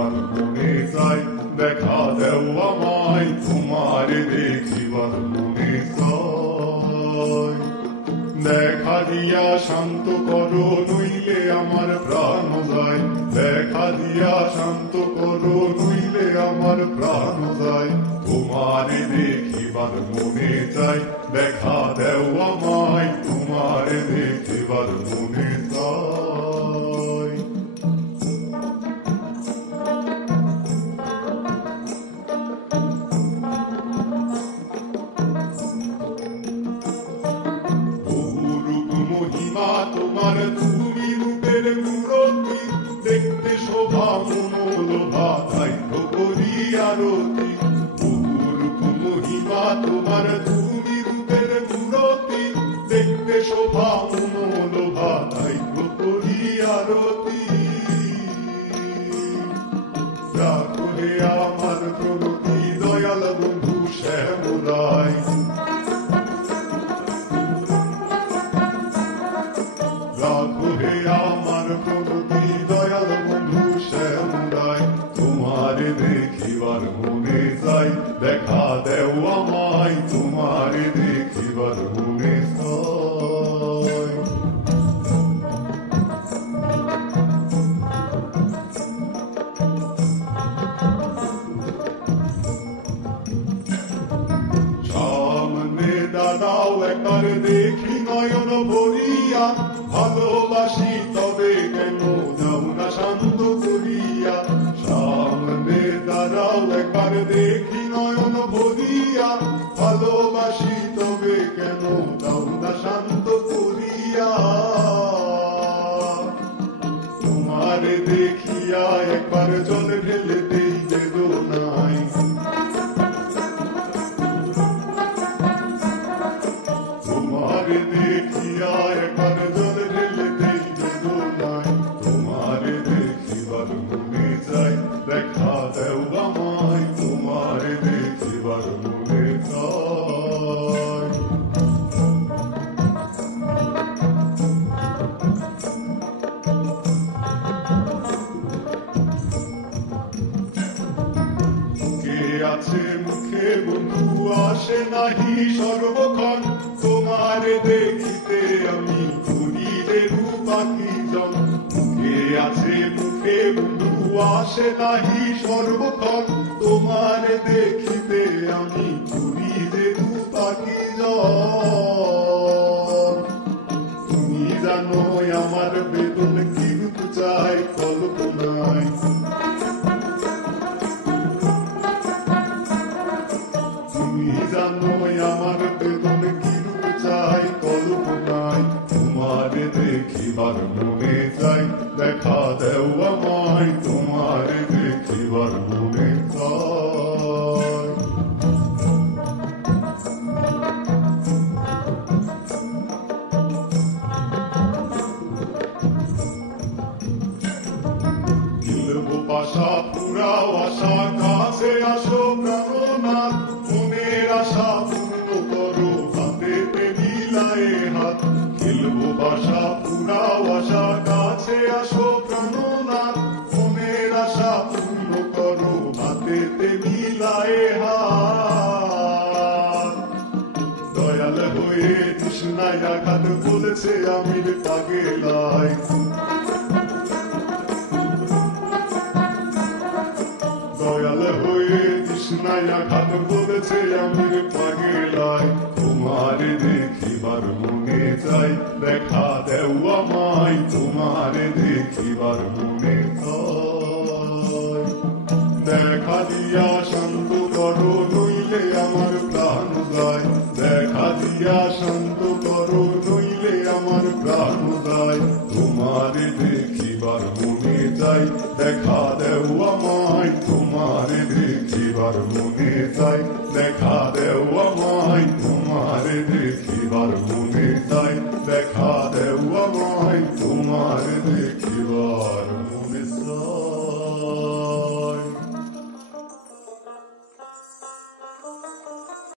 দেখিবার মনে চাই, দেখা দেও আমায় তোমারে দেখিবার মনে চাই। দেখা দিয়া শান্ত করো নইলে আমার প্রাণ যায়, দেখা দিয়া শান্ত করো নইলে আমার প্রাণ যায়। তোমারে দেখিবার মনে চাই, দেখা দেও আমায় তোমারে দেখিবার মনে চাই। মহিমা তোমার তুমি রূপের মূরতি, দেখতে শোভা মনোলোভা ধাইন্য করি আরতি। রূপ মহিমা তোমার তুমি রূপের মূরতি, দেখতে শোভা মনোলোভা ধাইন্য করি আরতি। রাখো হে আমার প্রণতি দয়াল বন্ধু শ্যামরায়, রাখো হে আমার প্রণতি দয়াল বন্ধু শ্যামরায়। তোমারে দেখিবার মনে চাই, দেখা দেও আমায় তোমারে দেখিবার মনে চাই। সামনে দাঁড়াও একবার দেখি নয়ন ভরিয়া, ভালোবাসি তবে কেন যাও না শান্ত করিয়া। সামনে দাঁড়াও একবার দেখি নয়ন ভরিয়া, ভালোবাসি তবে কেন যাও না শান্ত করিয়া। তোমারে দেখিয়া একবার জল ঢেলে দেই বেদনায়, তোমারে দেখিয়া একবার জল ঢেলে দেই বেদনায়। তোমারে দেখিবার মনে চাই, দেখা দেও আমায় তোমারে দেখিবার মনে চাই। কে আছে মুখে বন্ধু আসে নাহি সর্বক্ষণ, তোমারে দেখিতে আমি ঘুরিলে রূপাকি জন। কে আছে মুখে বন্ধু আসে নাহি সর্বক্ষণ, তোমারে দেখিতে আমি ঘুরিলে রূপাকি জন। তুমি জানো আমার বেদন কি রূপ চাই কল্পনায়, তুমি জানো আমার বেদন কি রূপ চাই কল্পনায়। তোমারে দেখিবার মনে চাই, দেখা দেও আমায় তোমারে দেখিবার মনে চাই। গিলবো পাশা পুরাও আশা, কাছে আসো প্রাণনাথ। মনের আশা পূর্ণ করো হাতেতে মিলায়ে হাত। গিলবো বাসা পুরাও আশা, কাছে আসো প্রাণনাথ। মনের আশা পূর্ণ করো হাতেতে মিলায়ে হাত। দয়াল হয়ে তৃষ্ণায় আঘাত বলেছে আমির পাগেলায়, দয়াল হয়ে তৃষ্ণায় আঘাত বলেছে আমির পাগেলায়। তোমারে দেখিবার মনে চাই, দেখা দেও আমায়।